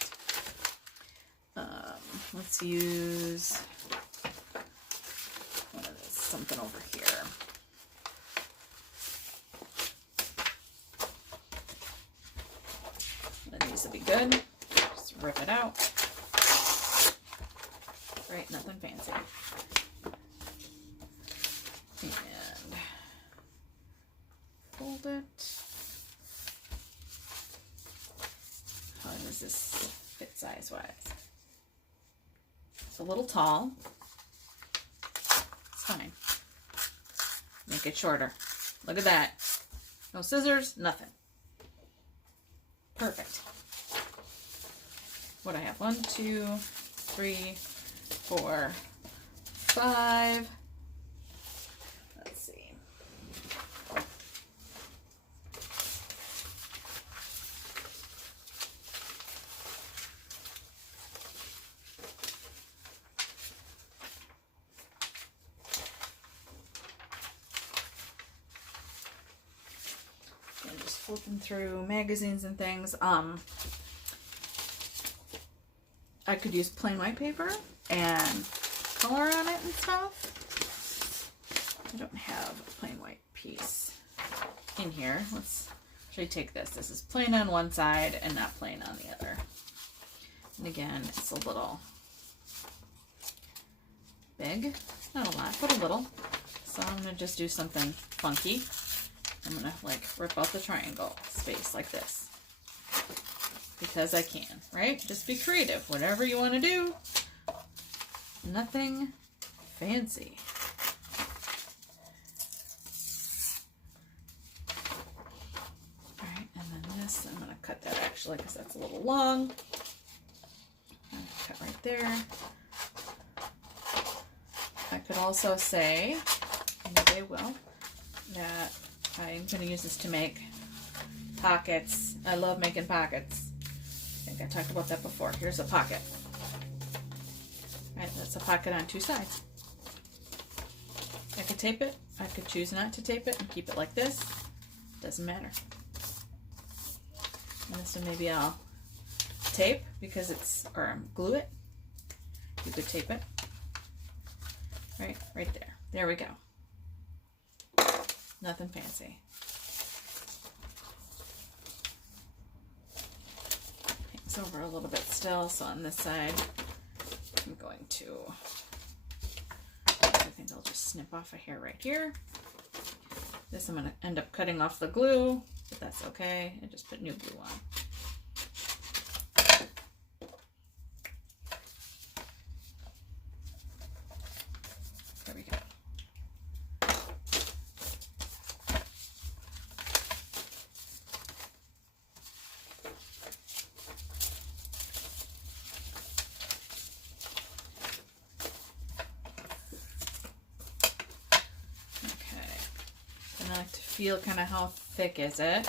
Let's use something over here. One of these will be good. Just rip it out. Right, nothing fancy. And fold it. How does this fit size-wise? It's a little tall. It's fine. Make it shorter. Look at that. No scissors, nothing. Perfect. What do I have? 1, 2, 3, 4, 5. Let's see. I'm just flipping through magazines and things. I could use plain white paper and color on it and stuff. I don't have a plain white piece in here. Let's actually take this. This is plain on one side and not plain on the other. And again, it's a little big. Not a lot, but a little. So I'm going to just do something funky. I'm going to like rip out the triangle space like this. Because I can, right? Just be creative. Whatever you want to do. Nothing fancy. Alright, and then this, I'm going to cut that actually because that's a little long. Cut right there. I could also say, maybe I will, that I'm going to use this to make pockets. I love making pockets. I think I talked about that before. Here's a pocket. Right, that's a pocket on two sides. I could tape it. I could choose not to tape it and keep it like this. Doesn't matter. And this one maybe I'll tape because it's, or glue it. You could tape it. Right there. There we go. Nothing fancy. Hangs over a little bit still, so on this side, I'm going to, I think I'll just snip off a hair right here. This I'm going to end up cutting off the glue, but that's okay. I just put new glue on. There we go. I like to feel kind of how thick is it.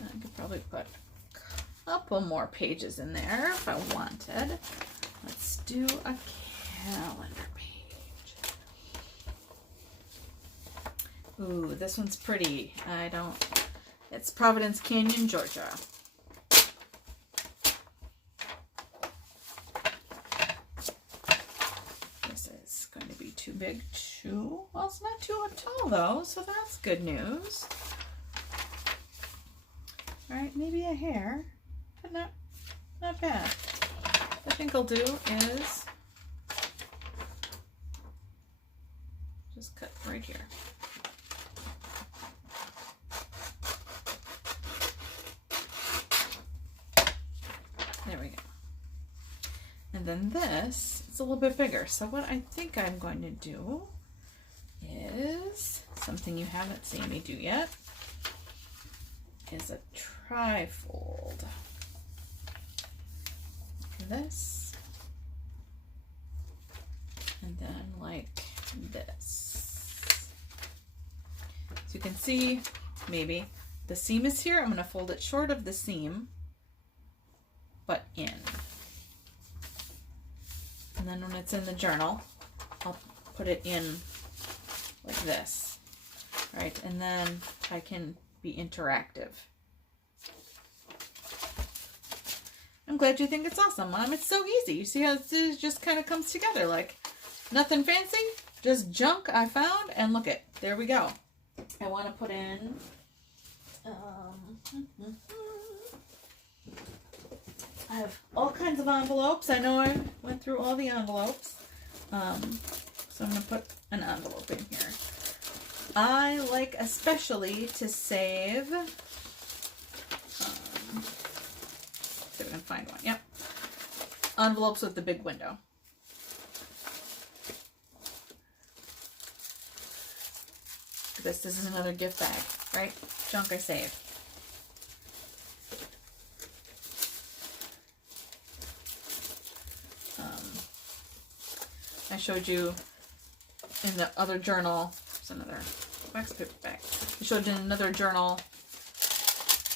I could probably put a couple more pages in there if I wanted. Let's do a calendar page. Ooh, this one's pretty. It's Providence Canyon, Georgia. big too. Well, it's not too tall though, so that's good news. All right, maybe a hair, but not bad. What I think I'll do is just cut right here. There we go. And then this, it's a little bit bigger. So what I think I'm going to do is something you haven't seen me do yet, is a trifold. This, and then like this. So you can see, maybe, the seam is here. I'm going to fold it short of the seam, but in. And then when it's in the journal, I'll put it in like this, right? And then I can be interactive. I'm glad you think it's awesome, Mom. It's so easy. You see how it just kind of comes together, like nothing fancy, just junk I found, and look it, there we go. I want to put in, I have all kinds of envelopes. I know I went through all the envelopes. So I'm going to put an envelope in here. I like especially to save, see if I can find one. Yep. Envelopes with the big window. This is another gift bag, right? Junk I saved. I showed you in the other journal, there's another wax paper bag. I showed you in another journal,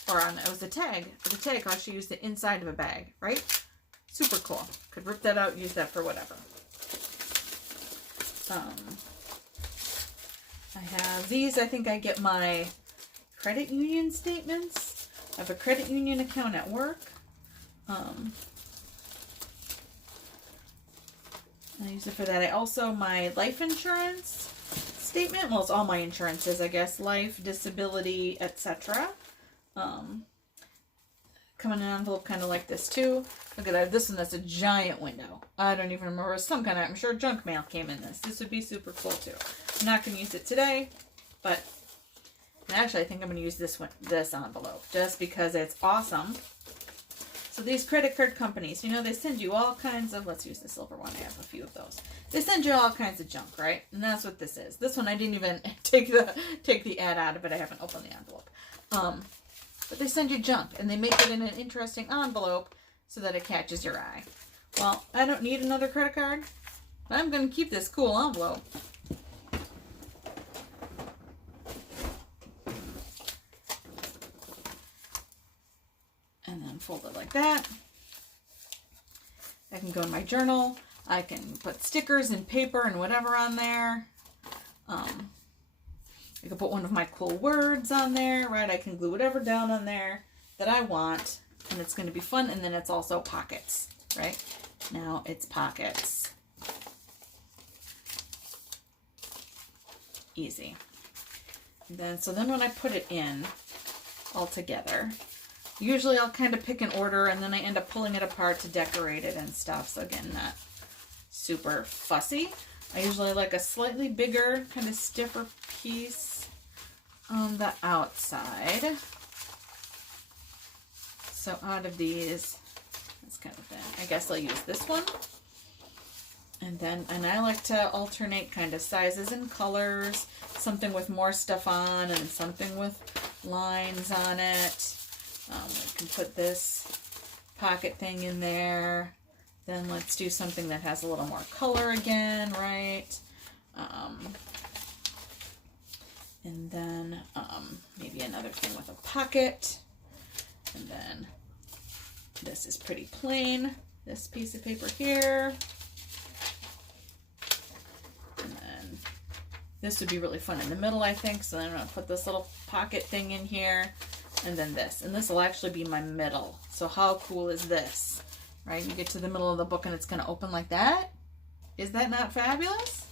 or on, it was the tag how she used the inside of a bag, right? Super cool. Could rip that out, use that for whatever. I have these, I think I get my credit union statements. I have a credit union account at work. I use it for that. I also, my life insurance statement, well, it's all my insurances, I guess, life, disability, etc. Come in an envelope kind of like this too. Look at that, this one, that's a giant window. I don't even remember, some kind of, I'm sure junk mail came in this. This would be super cool too. I'm not going to use it today, but actually I think I'm going to use this one, this envelope, just because it's awesome. So these credit card companies, you know, they send you all kinds of, let's use the silver one, I have a few of those. They send you all kinds of junk, right? And that's what this is. This one I didn't even take the ad out of it. I haven't opened the envelope. But they send you junk, and they make it in an interesting envelope so that it catches your eye. Well, I don't need another credit card, but I'm going to keep this cool envelope. And then fold it like that. I can go in my journal. I can put stickers and paper and whatever on there. I can put one of my cool words on there, right? I can glue whatever down on there that I want, and it's going to be fun. And then it's also pockets, right? Now it's pockets. Easy. And then, so then when I put it in all together, usually I'll kind of pick an order, and then I end up pulling it apart to decorate it and stuff. So again, not super fussy. I usually like a slightly bigger, kind of stiffer piece on the outside. So out of these, that's kind of thin. I guess I'll use this one. And I like to alternate kind of sizes and colors. Something with more stuff on and something with lines on it. We can put this pocket thing in there. Then let's do something that has a little more color again, right? And then maybe another thing with a pocket. And then this is pretty plain. This piece of paper here. And then this would be really fun in the middle, I think. So then I'm going to put this little pocket thing in here. And then this. And this will actually be my middle. So how cool is this? Right? You get to the middle of the book and it's going to open like that. Is that not fabulous?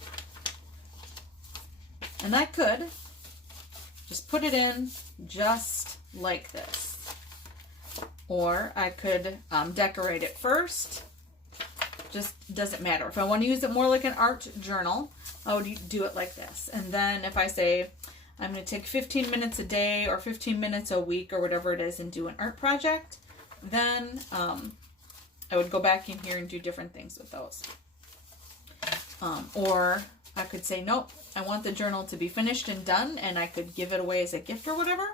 And I could just put it in just like this. Or I could decorate it first. Just doesn't matter. If I want to use it more like an art journal, I would do it like this. And then if I say I'm going to take 15 minutes a day or 15 minutes a week or whatever it is and do an art project, then I would go back in here and do different things with those. Or I could say, nope, I want the journal to be finished and done, and I could give it away as a gift or whatever.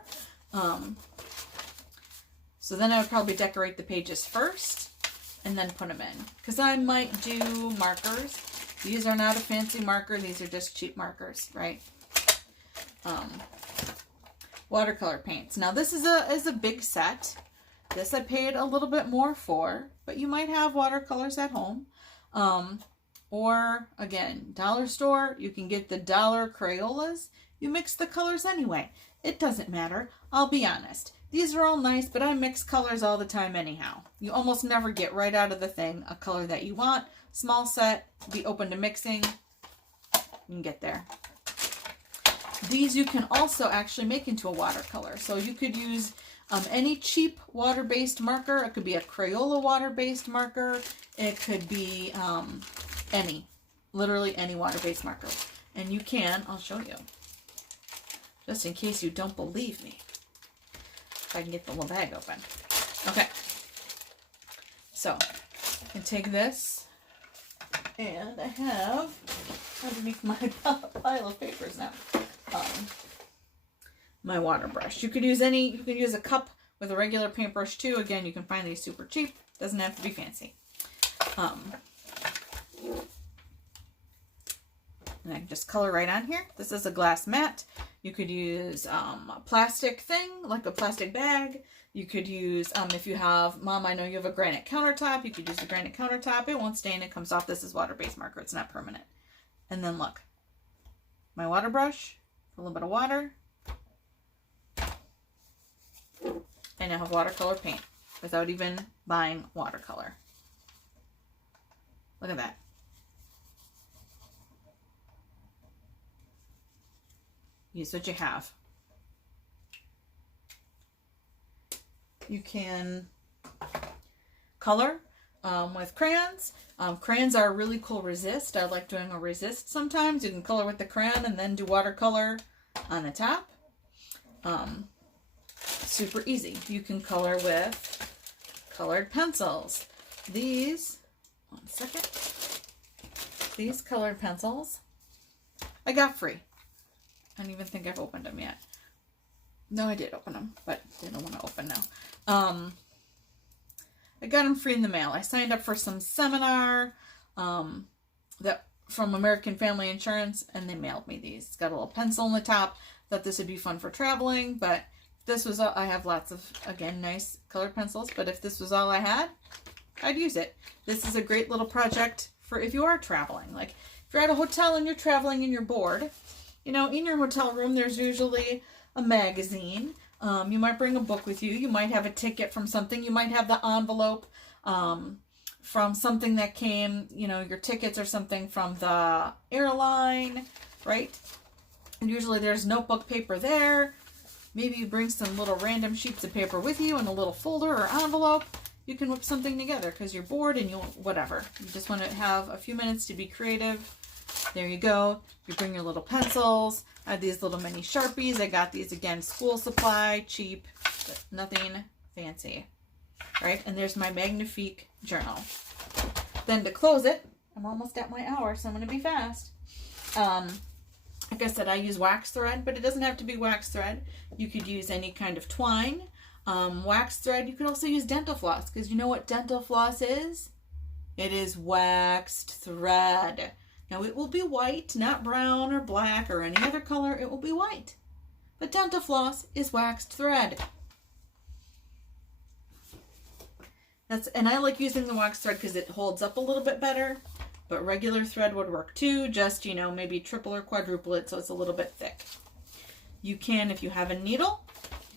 So then I would probably decorate the pages first and then put them in. Because I might do markers. These are not a fancy marker. These are just cheap markers, right? Watercolor paints. Now this is a big set. This I paid a little bit more for, but you might have watercolors at home. Or again, dollar store, you can get the dollar Crayolas. You mix the colors anyway. It doesn't matter. I'll be honest. These are all nice, but I mix colors all the time anyhow. You almost never get right out of the thing a color that you want. Small set, be open to mixing. You can get there. These you can also actually make into a watercolor. So you could use any cheap water-based marker. It could be a Crayola water-based marker. It could be literally any water-based marker. And you can, I'll show you, just in case you don't believe me. If I can get the little bag open. Okay. So, I can take this, and I have underneath my pile of papers now, my water brush. You could use a cup with a regular paintbrush too. Again, you can find these super cheap. Doesn't have to be fancy. And I can just color right on here. This is a glass mat. You could use a plastic thing, like a plastic bag. You could use, if you have, Mom, I know you have a granite countertop. You could use the granite countertop. It won't stain. It comes off. This is water-based marker. It's not permanent. And then look. My water brush, a little bit of water. And I have watercolor paint without even buying watercolor. Look at that. Use what you have. You can color with crayons. Crayons are a really cool resist. I like doing a resist sometimes. You can color with the crayon and then do watercolor on the top. Super easy. You can color with colored pencils. These, one second. These colored pencils I got free. I don't even think I've opened them yet. No, I did open them, but they don't want to open now. I got them free in the mail. I signed up for some seminar that from American Family Insurance, and they mailed me these. It's got a little pencil on the top. Thought this would be fun for traveling, but this was all. I have lots of, again, nice colored pencils, but if this was all I had, I'd use it. This is a great little project for if you are traveling. Like, if you're at a hotel and you're traveling and you're bored, you know, in your hotel room, there's usually a magazine. You might bring a book with you. You might have a ticket from something. You might have the envelope from something that came, you know, your tickets or something from the airline, right? And usually there's notebook paper there. Maybe you bring some little random sheets of paper with you in a little folder or envelope. You can whip something together because you're bored and you'll, whatever. You just want to have a few minutes to be creative. There you go. You bring your little pencils. I have these little mini Sharpies. I got these, again, school supply, cheap, but nothing fancy, right? And there's my Magnifique journal. Then to close it, I'm almost at my hour, so I'm going to be fast. Like I said, I use wax thread, but it doesn't have to be wax thread. You could use any kind of twine. Wax thread, you could also use dental floss, because you know what dental floss is? It is waxed thread. Now it will be white, not brown or black or any other color. It will be white. But dental floss is waxed thread. And I like using the wax thread because it holds up a little bit better. But regular thread would work too. Just, you know, maybe triple or quadruple it so it's a little bit thick. You can, if you have a needle,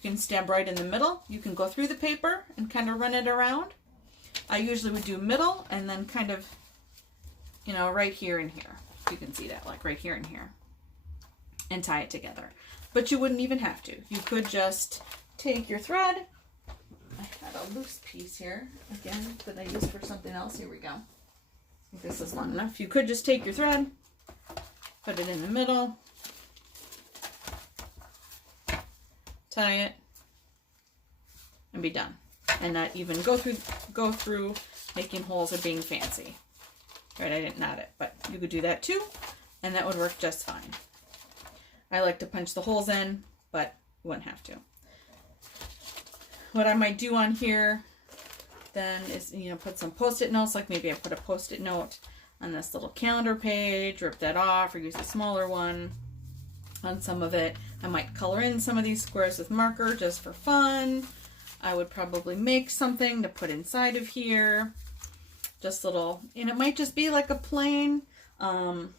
you can stab right in the middle. You can go through the paper and kind of run it around. I usually would do middle and then kind of, you know, right here and here. You can see that, like right here and here. and tie it together. But you wouldn't even have to. You could just take your thread. I had a loose piece here, again, that I used for something else. Here we go. I think this is long enough. You could just take your thread, put it in the middle, tie it, and be done. And not even go through making holes or being fancy. Right, I didn't knot it, but you could do that too, and that would work just fine. I like to punch the holes in, but you wouldn't have to. What I might do on here then is, you know, put some post-it notes, like maybe I put a post-it note on this little calendar page, rip that off, or use a smaller one on some of it. I might color in some of these squares with marker just for fun. I would probably make something to put inside of here. Just little, and it might just be like a plain, you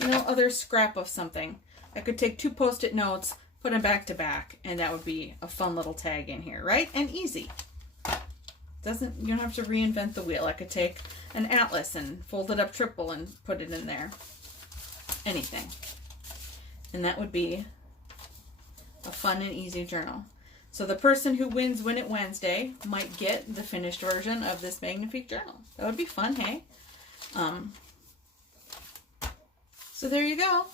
know, other scrap of something. I could take 2 post-it notes, put them back to back, and that would be a fun little tag in here, right? And easy. You don't have to reinvent the wheel. I could take an atlas and fold it up triple and put it in there. Anything. And that would be a fun and easy journal. So the person who wins Win It Wednesday might get the finished version of this Magnifique journal. That would be fun, hey? So there you go.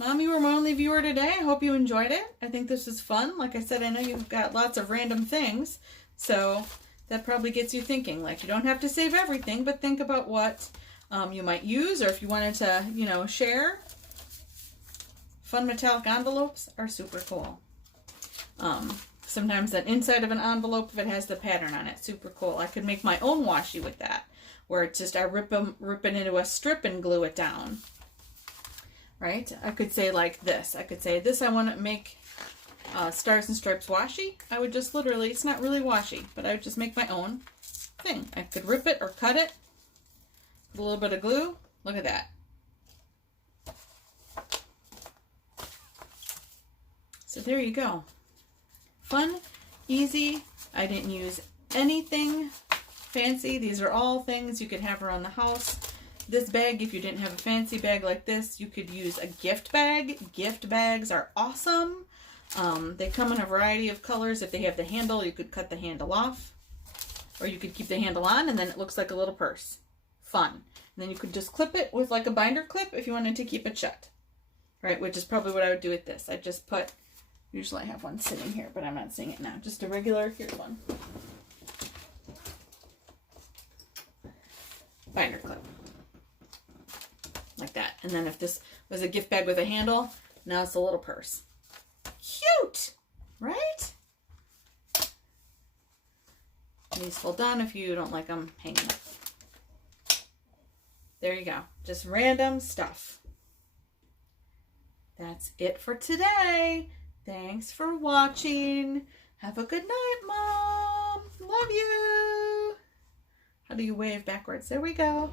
Mom, you were my only viewer today. I hope you enjoyed it. I think this was fun. Like I said, I know you've got lots of random things. So that probably gets you thinking. Like, you don't have to save everything, but think about what you might use, or if you wanted to, you know, share. Fun metallic envelopes are super cool. Sometimes that inside of an envelope, if it has the pattern on it, super cool. I could make my own washi with that, where it's just I rip it into a strip and glue it down. Right? I could say like this. I could say this, I want to make Stars and Stripes washi. I would just literally, it's not really washi, but I would just make my own thing. I could rip it or cut it with a little bit of glue. Look at that. So there you go. Fun, easy. I didn't use anything fancy. These are all things you could have around the house. This bag, if you didn't have a fancy bag like this, you could use a gift bag. Gift bags are awesome. They come in a variety of colors. If they have the handle, you could cut the handle off. Or you could keep the handle on, and then it looks like a little purse. Fun. And then you could just clip it with like a binder clip if you wanted to keep it shut. Right, which is probably what I would do with this. I just put, usually I have one sitting here, but I'm not seeing it now. Just a regular, here's one. Binder clip. Like that. And then if this was a gift bag with a handle, now it's a little purse. Cute! Right? These fold down if you don't like them hanging up. There you go. Just random stuff. That's it for today. Thanks for watching. Have a good night, Mom. Love you. How do you wave backwards? There we go.